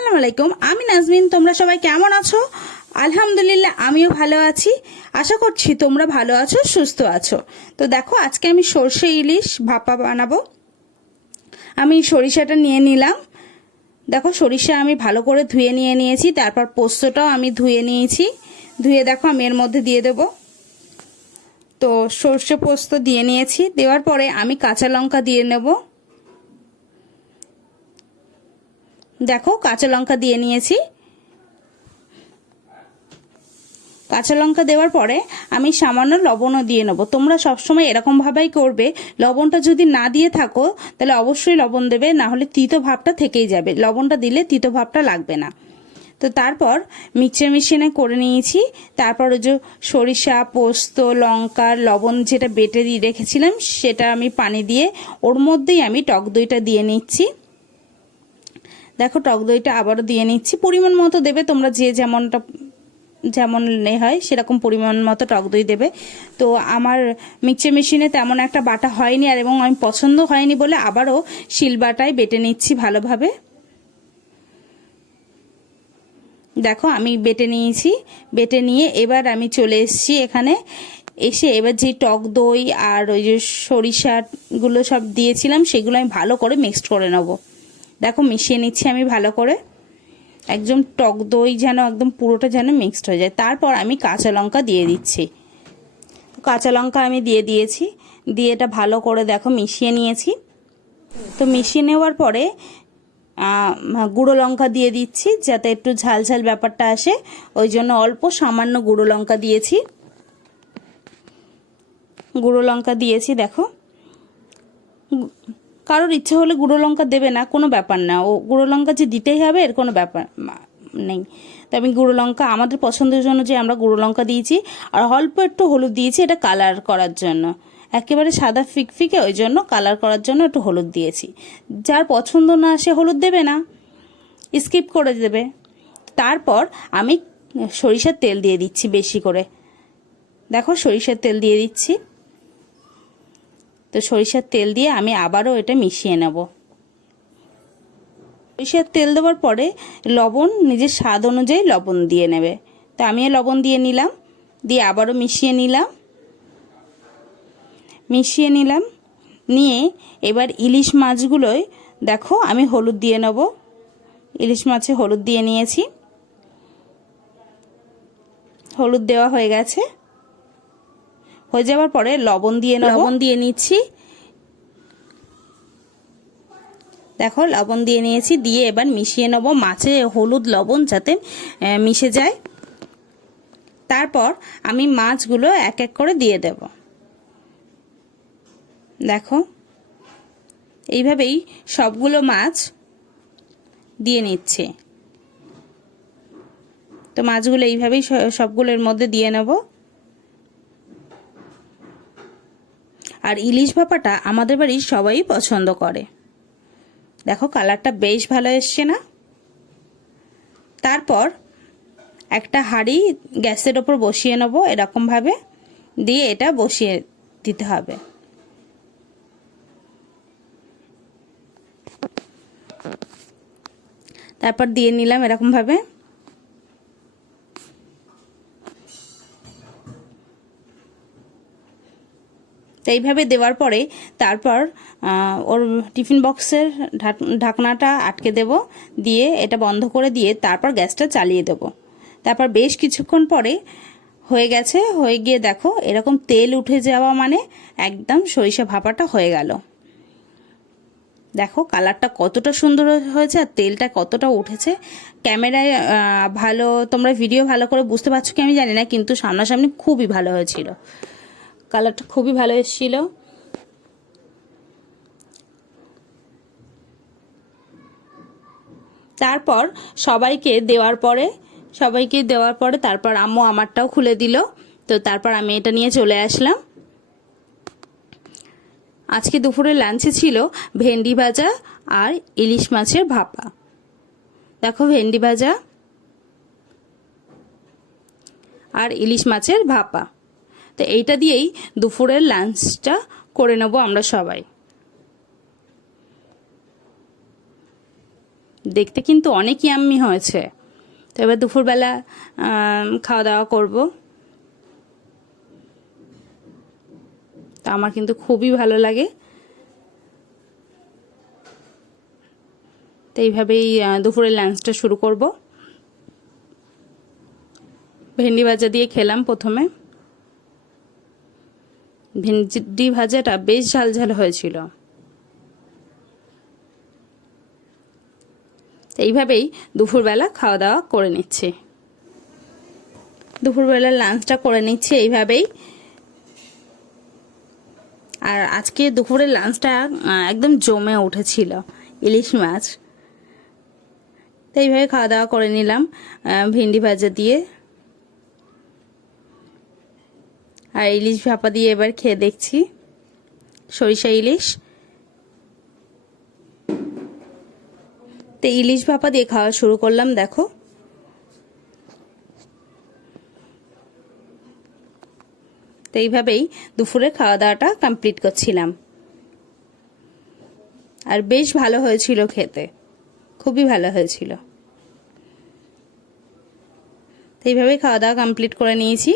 আসসালামু আলাইকুম, আমি নাজমিন। তোমরা সবাই কেমন আছো? আলহামদুলিল্লাহ আমিও ভালো আছি। আশা করছি তোমরা ভালো আছো, সুস্থ আছো। তো দেখো, আজকে আমি সরষে ইলিশ ভাপা বানাবো। আমি সরিষাটা নিয়ে নিলাম। দেখো, সরিষা আমি ভালো করে ধুয়ে নিয়েছি। তারপর পোস্তটাও আমি ধুয়ে নিয়েছি। ধুয়ে দেখো আমি এর মধ্যে দিয়ে দেব। তো সরষে পোস্ত দিয়ে নিয়েছি। দেওয়ার পরে আমি কাঁচা লঙ্কা দিয়ে নেব। দেখো, কাঁচা লঙ্কা দিয়ে নিয়েছি। কাঁচা লঙ্কা দেওয়ার পরে আমি সামান্য লবণও দিয়ে নেব। তোমরা সবসময় এরকমভাবেই করবে। লবণটা যদি না দিয়ে থাকো তাহলে অবশ্যই লবণ দেবে, না হলে তিতো ভাবটা থেকেই যাবে। লবণটা দিলে তিতো ভাবটা লাগবে না। তো তারপর মিক্সচার মেশিনে করে নিয়েছি। তারপর ওই যে সরিষা, পোস্ত, লঙ্কার লবণ যেটা বেটে দিয়ে রেখেছিলাম সেটা আমি পানি দিয়ে ওর মধ্যেই আমি টক দইটা দিয়ে নিচ্ছি। দেখো, টক দইটা আবারও দিয়ে নিচ্ছি। পরিমাণ মতো দেবে, তোমরা যে যেমন হয় সেরকম পরিমাণ মতো টক দই দেবে। তো আমার মিক্সচার মেশিনে তেমন একটা বাটা হয়নি, আর এবং আমি পছন্দ হয়নি বলে আবারও শিলবাটায় বেটে নিচ্ছি ভালোভাবে। দেখো, আমি বেটে নিয়েছি। বেটে নিয়ে এবার আমি চলে এসেছি এখানে। এসে এবার যে টক দই আর ওই যে সরিষাগুলো সব দিয়েছিলাম সেগুলো আমি ভালো করে মিক্সড করে নেব। দেখো, মিশিয়ে নিচ্ছি আমি ভালো করে। একদম টক দই যেন একদম পুরোটা যেন মিক্সড হয়ে যায়। তারপর আমি কাঁচা লঙ্কা দিয়ে দিচ্ছি। কাঁচা লঙ্কা আমি দিয়ে দিয়েছি। দিয়ে এটা ভালো করে দেখো মিশিয়ে নিয়েছি। তো মিশিয়ে নেওয়ার পরে গুঁড়ো লঙ্কা দিয়ে দিচ্ছি যাতে একটু ঝাল ঝাল ব্যাপারটা আসে। ওই জন্য অল্প সামান্য গুঁড়ো লঙ্কা দিয়েছি। গুঁড়ো লঙ্কা দিয়েছি। দেখো, কারোর ইচ্ছে হলে গুঁড়ো লঙ্কা দেবে না, কোনো ব্যাপার না। ও গুঁড়ো লঙ্কা যে দিতেই হবে এর কোনো ব্যাপার নেই। তো আমি গুঁড়ো লঙ্কা আমাদের পছন্দের জন্য যে আমরা গুঁড়ো লঙ্কা দিয়েছি, আর অল্প একটু হলুদ দিয়েছি এটা কালার করার জন্য। একেবারে সাদা ফিকফিকে, ওই জন্য কালার করার জন্য একটু হলুদ দিয়েছি। যার পছন্দ না সে হলুদ দেবে না, স্কিপ করে দেবে। তারপর আমি সরিষার তেল দিয়ে দিচ্ছি বেশি করে। দেখো, সরিষার তেল দিয়ে দিচ্ছি। তো সরিষার তেল দিয়ে আমি আবারও এটা মিশিয়ে নেব। সরিষার তেল দেওয়ার পরে লবণ নিজের স্বাদ অনুযায়ী লবণ দিয়ে নেবে। তো আমি লবণ দিয়ে নিলাম। দিয়ে আবারও মিশিয়ে নিলাম। নিয়ে এবার ইলিশ মাছগুলোয় দেখো আমি হলুদ দিয়ে নেব। ইলিশ মাছে হলুদ দিয়ে নিয়েছি। হলুদ দেওয়া হয়ে গেছে। হয়ে যাওয়ার পরে লবণ দিয়ে নিচ্ছি। দেখো, লবণ দিয়ে নিয়েছি। দিয়ে এবার মিশিয়ে নেব, মাছে হলুদ লবণ যাতে মিশে যায়। তারপর আমি মাছগুলো এক এক করে দিয়ে দেব। দেখো, এইভাবেই সবগুলো মাছ দিয়ে নিচ্ছে। তো মাছগুলো এইভাবেই সবগুলোর মধ্যে দিয়ে নেব। আর ইলিশ ভাপাটা আমাদের বাড়ির সবাই পছন্দ করে। দেখো, কালারটা বেশ ভালো এসছে না? তারপর একটা হাঁড়ি গ্যাসের ওপর বসিয়ে নেব এরকমভাবে। দিয়ে এটা বসিয়ে দিতে হবে। তারপর দিয়ে নিলাম এরকমভাবে। তো এইভাবে দেওয়ার পরে তারপর ওর টিফিন বক্সের ঢাকনাটা আটকে দেব। দিয়ে এটা বন্ধ করে দিয়ে তারপর গ্যাসটা চালিয়ে দেব। তারপর বেশ কিছুক্ষণ পরে হয়ে গেছে। হয়ে গিয়ে দেখো এরকম তেল উঠে যাওয়া মানে একদম সরিষা ভাপাটা হয়ে গেল। দেখো, কালারটা কতটা সুন্দর হয়েছে আর তেলটা কতটা উঠেছে। ক্যামেরায় ভালো, তোমরা ভিডিও ভালো করে বুঝতে পারছো কি আমি জানি না, কিন্তু সামনাসামনি খুবই ভালো হয়েছিল। কালারটা খুবই ভালো এসেছিল। তারপর সবাইকে দেওয়ার পরে তারপর আম্মু আমারটাও খুলে দিল। তো তারপর আমি এটা নিয়ে চলে আসলাম। আজকে দুপুরে লাঞ্চে ছিল ভেন্ডি ভাজা আর ইলিশ মাছের ভাপা। দেখো, ভেন্ডি ভাজা আর ইলিশ মাছের ভাপা। তো এইটা দিয়েই দুপুরের লাঞ্চটা করে নেব আমরা সবাই। দেখতে কিন্তু অনেক ইয়াম্মি হয়েছে। তো এবার দুপুরবেলা খাওয়া দাওয়া করব। তো আমার কিন্তু খুবই ভালো লাগে। তো এইভাবেই দুপুরের লাঞ্চটা শুরু করব। ভেন্ডি ভাজা দিয়ে খেলাম প্রথমে। ভেন্ডি ভাজাটা বেশ ঝালঝাল হয়েছিল। এইভাবেই দুপুরবেলা খাওয়া দাওয়া করে নিচ্ছি। দুপুরবেলা লাঞ্চটা করে নিচ্ছি এইভাবেই। আর আজকে দুপুরের লাঞ্চটা একদম জমে উঠেছিল, ইলিশ মাছ। তো এইভাবে খাওয়া দাওয়া করে নিলাম ভেন্ডি ভাজা দিয়ে। আর ইলিশ ভাপা দিয়ে এবার খেয়ে দেখছি, সরিষা ইলিশ। তো ইলিশ ভাপা দিয়ে খাওয়া শুরু করলাম। দেখো তো এইভাবেই দুপুরে খাওয়া দাওয়াটা কমপ্লিট করছিলাম। আর বেশ ভালো হয়েছিল খেতে, খুবই ভালো হয়েছিল। তো এইভাবেই খাওয়া দাওয়া কমপ্লিট করে নিয়েছি।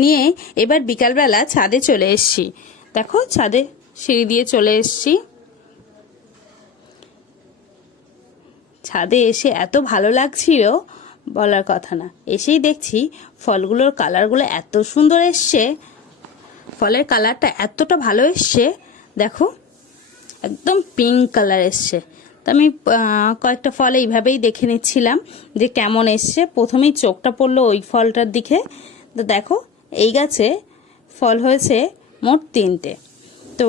নিয়ে এবার বিকালবেলা ছাদে চলে এসেছি। দেখো ছাদে সিঁড়ি দিয়ে চলে এসেছি। ছাদে এসে এত ভালো লাগছিল বলার কথা না। এসেই দেখছি ফলগুলোর কালারগুলো এত সুন্দর এসছে, ফলের কালারটা এতটা ভালো এসছে। দেখো একদম পিঙ্ক কালার এসছে। তো আমি কয়েকটা ফল এইভাবেই দেখে নিচ্ছিলাম যে কেমন এসছে। প্রথমেই চোখটা পড়লো ওই ফলটার দিকে। তো দেখো এই গাছে ফল হয়েছে মোট 3টে। তো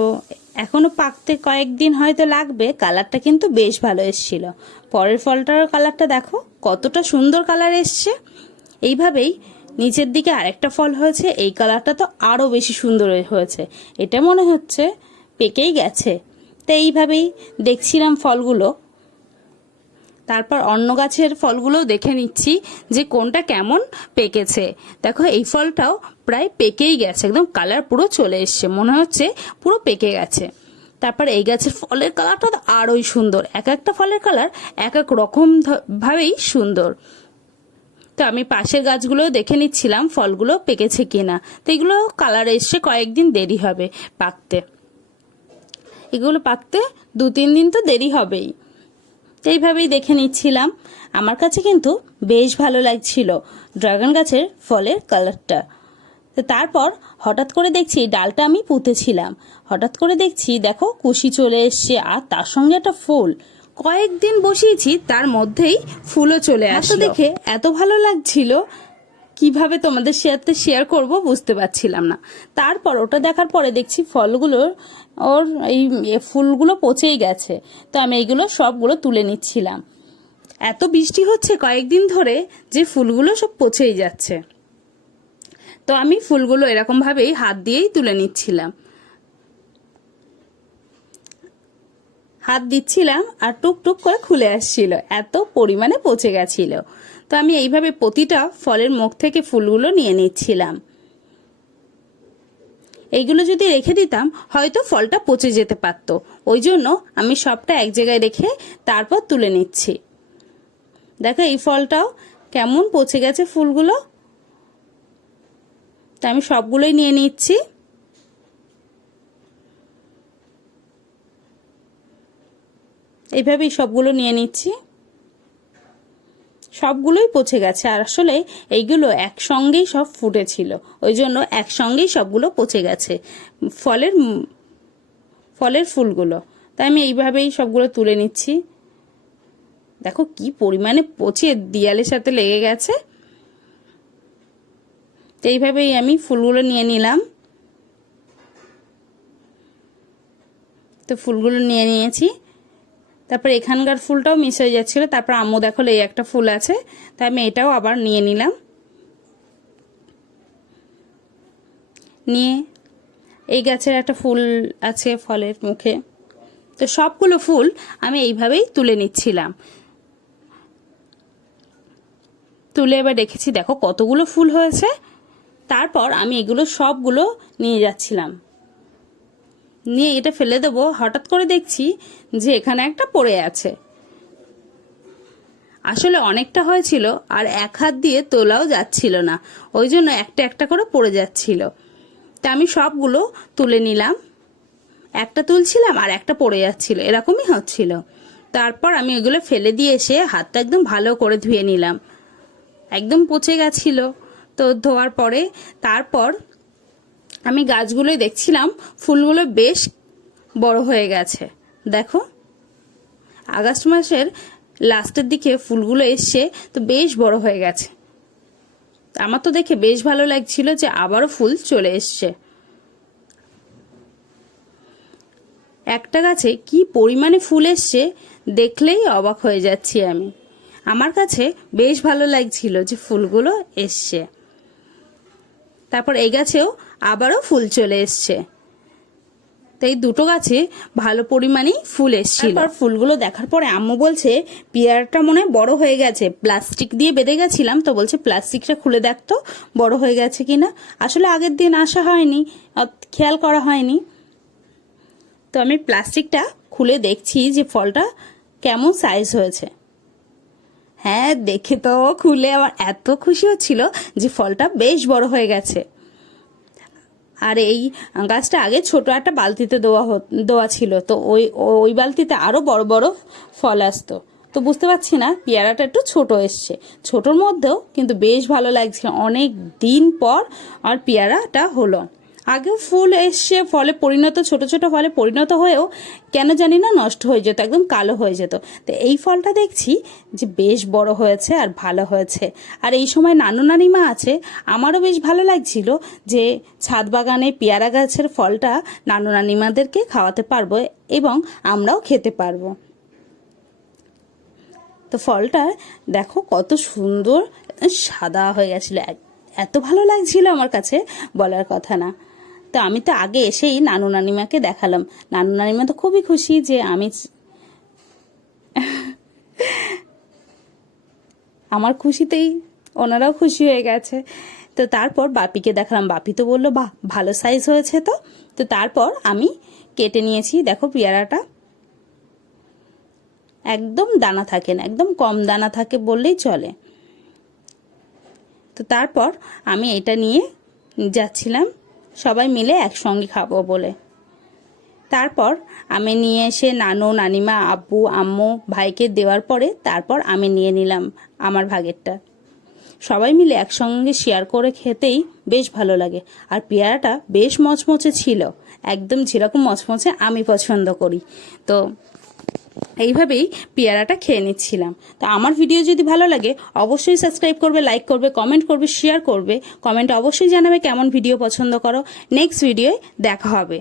এখনো পাকতে কয়েকদিন হয়তো লাগবে। কালারটা কিন্তু বেশ ভালো এসছিল। পরের ফলটার কালারটা দেখো কতটা সুন্দর কালার এসছে। এইভাবেই নিচের দিকে আরেকটা ফল হয়েছে, এই কালারটা তো আরও বেশি সুন্দর হয়েছে। এটা মনে হচ্ছে পেকেই গেছে। তো এইভাবেই দেখছিলাম ফলগুলো। তারপর অন্য গাছের ফলগুলোও দেখে নিচ্ছি যে কোনটা কেমন পেকেছে। দেখো এই ফলটাও প্রায় পেকেই গেছে, একদম কালার পুরো চলে এসছে, মনে হচ্ছে পুরো পেকে গেছে। তারপর এই গাছের ফলের কালারটা তো আরোই সুন্দর। এক একটা ফলের কালার এক এক রকম ভাবেই সুন্দর। তো আমি পাশের গাছগুলোও দেখে নিচ্ছিলাম ফলগুলো পেকেছে কিনা। তো এগুলো কালার এসছে, কয়েকদিন দেরি হবে পাকতে। এগুলো পাকতে 2-3 দিন তো দেরি হবেই। তো এইভাবেই দেখে নিচ্ছিলাম। আমার কাছে কিন্তু বেশ ভালো লাগছিল ড্রাগন গাছের ফলের কালারটা। তো তারপর হঠাৎ করে দেখছি ডালটা আমি পুঁতেছিলাম, হঠাৎ করে দেখছি দেখো কুশি চলে এসছে, আর তার সঙ্গে একটা ফুল। কয়েকদিন বসিয়েছি তার মধ্যেই ফুলও চলে আসলো। দেখে এত ভালো লাগছিল, কিভাবে তোমাদের সাথে শেয়ার করব বুঝতে পারছিলাম না। তারপর ওটা দেখার পরে দেখছি ফলগুলোর এই ফুলগুলো পচেই গেছে। তো আমি এইগুলো সবগুলো তুলে নিচ্ছিলাম। এত বৃষ্টি হচ্ছে কয়েকদিন ধরে যে ফুলগুলো সব পচেই যাচ্ছে। তো আমি ফুলগুলো এরকম ভাবেই হাত দিয়েই তুলে নিচ্ছিলাম। হাত দিচ্ছিলাম আর টুকটুক করে খুলে আসছিল, এত পরিমাণে পচে গেছিল। তো আমি এইভাবে প্রতিটা ফলের মুখ থেকে ফুলগুলো নিয়ে নিচ্ছিলাম। এইগুলো যদি রেখে দিতাম হয়তো ফলটা পচে যেতে পারত। ওই জন্য আমি সবটা এক জায়গায় রেখে তারপর তুলে নিচ্ছি। দেখো এই ফলটাও কেমন পচে গেছে ফুলগুলো। তা আমি সবগুলোই নিয়ে নিচ্ছি। এইভাবেই সবগুলো নিয়ে নিচ্ছি। সবগুলোই পচে গেছে, আর আসলে এইগুলো একসঙ্গেই সব ফুটেছিল, ওই জন্য একসঙ্গেই সবগুলো পচে গেছে ফলের ফুলগুলো। তাই আমি এইভাবেই সবগুলো তুলে নিচ্ছি। দেখো কি পরিমাণে পচে দেয়ালের সাথে লেগে গেছে। তো এইভাবেই আমি ফুলগুলো নিয়ে নিলাম। তো ফুলগুলো নিয়ে নিয়েছি। তারপর এখানকার ফুলটাও মিস হয়ে যাচ্ছিল। তারপর আম্মু দেখো এই একটা ফুল আছে, তাই আমি এটাও আবার নিয়ে নিলাম। নিয়ে এই গাছের একটা ফুল আছে ফলের মুখে। তো সবগুলো ফুল আমি এইভাবেই তুলে নিচ্ছিলাম। তুলে এবার দেখেছি দেখো কতগুলো ফুল হয়েছে। তারপর আমি এগুলো সবগুলো নিয়ে যাচ্ছিলাম। নিয়ে এটা ফেলে দেবো, হঠাৎ করে দেখছি যে এখানে একটা পড়ে আছে। আসলে অনেকটা হয়েছিল আর এক হাত দিয়ে তোলাও যাচ্ছিল না, ওই জন্য একটা একটা করে পড়ে যাচ্ছিল। তা আমি সবগুলো তুলে নিলাম, একটা তুলছিলাম আর একটা পড়ে যাচ্ছিল, এরকমই হচ্ছিল। তারপর আমি ওগুলো ফেলে দিয়ে এসে হাতটা একদম ভালো করে ধুয়ে নিলাম, একদম পচে গেছিল। তো ধোয়ার পরে তারপর আমি গাছগুলোই দেখছিলাম ফুলগুলো বেশ বড় হয়ে গেছে। দেখো আগস্ট মাসের লাস্টের দিকে ফুলগুলো এসছে, তো বেশ বড় হয়ে গেছে। আমার তো দেখে বেশ ভালো লাগছিল যে আবারও ফুল চলে এসছে। একটা গাছে কি পরিমাণে ফুল এসছে দেখলেই অবাক হয়ে যাচ্ছি আমি। আমার কাছে বেশ ভালো লাগছিল যে ফুলগুলো এসছে। তারপর এই গাছেও আবারও ফুল চলে এসছে। তাই দুটো গাছে ভালো পরিমাণেই ফুল এসেছিল। তারপর ফুলগুলো দেখার পরে আম্মু বলছে পেয়ারাটা মনে হয় বড় হয়ে গেছে, প্লাস্টিক দিয়ে বেঁধে গেছিলাম, তো বলছে প্লাস্টিকটা খুলে দেখতো বড় হয়ে গেছে কিনা। আসলে আগের দিন আসা হয়নি, খেয়াল করা হয়নি। তো আমি প্লাস্টিকটা খুলে দেখছি যে ফলটা কেমন সাইজ হয়েছে। হ্যাঁ, দেখে তো খুলে আমার এত খুশি হচ্ছিল যে ফলটা বেশ বড় হয়ে গেছে। আর এই গাছটা আগে ছোট একটা বালতিতে দেওয়া ছিল, তো ওই বালতিতে আরো বড় বড় ফল আসতো। তো বুঝতে পারছি না, পেয়ারাটা একটু ছোট এসছে, ছোটর মধ্যেও কিন্তু বেশ ভালো লাগছিল। অনেক দিন পর আর পেয়ারাটা হলো। আগে ফুল এসছে, ফলে পরিণত, ছোট ছোট ফলে পরিণত হয়েও কেন জানি না নষ্ট হয়ে যেত, একদম কালো হয়ে যেত। তো এই ফলটা দেখছি যে বেশ বড় হয়েছে আর ভালো হয়েছে। আর এই সময় নানু নানিমা আছে, আমারও বেশ ভালো লাগছিল যে ছাদ বাগানে পেয়ারা গাছের ফলটা নানু নানিমাদেরকে খাওয়াতে পারবো এবং আমরাও খেতে পারবো। তো ফলটা দেখো কত সুন্দর সাদা হয়ে গেছিল, এত ভালো লাগছিল আমার কাছে বলার কথা না। তো আমি তো আগে এসেই নানু নানিমাকে দেখালাম, নানু নানিমা তো খুবই খুশি যে আমি আমার খুশিতেই ওনারাও খুশি হয়ে গেছে। তো তারপর বাপিকে দেখালাম, বাপি তো বললো বাহ ভালো সাইজ হয়েছে। তো তারপর আমি কেটে নিয়েছি। দেখো পেয়ারাটা একদম দানা থাকে না, একদম কম দানা থাকে বললেই চলে। তো তারপর আমি এটা নিয়ে যাচ্ছিলাম সবাই মিলে একসঙ্গে খাবো বলে। তারপর আমি নিয়ে এসে নানু নানিমা আব্বু আম্মু ভাইকে দেওয়ার পরে তারপর আমি নিয়ে নিলাম আমার ভাগেরটা। সবাই মিলে একসঙ্গে শেয়ার করে খেতেই বেশ ভালো লাগে। আর পেয়ারাটা বেশ মচমচে ছিল, একদম যেরকম মচমচে আমি পছন্দ করি। তো এইভাবেই পেয়ারাটা খেয়ে নিচ্ছিলাম। তো আমার ভিডিও যদি ভালো লাগে অবশ্যই সাবস্ক্রাইব করবে, লাইক করবে, কমেন্ট করবে, শেয়ার করবে। কমেন্টে অবশ্যই জানাবে কেমন ভিডিও পছন্দ করো। নেক্সট ভিডিওয় দেখা হবে।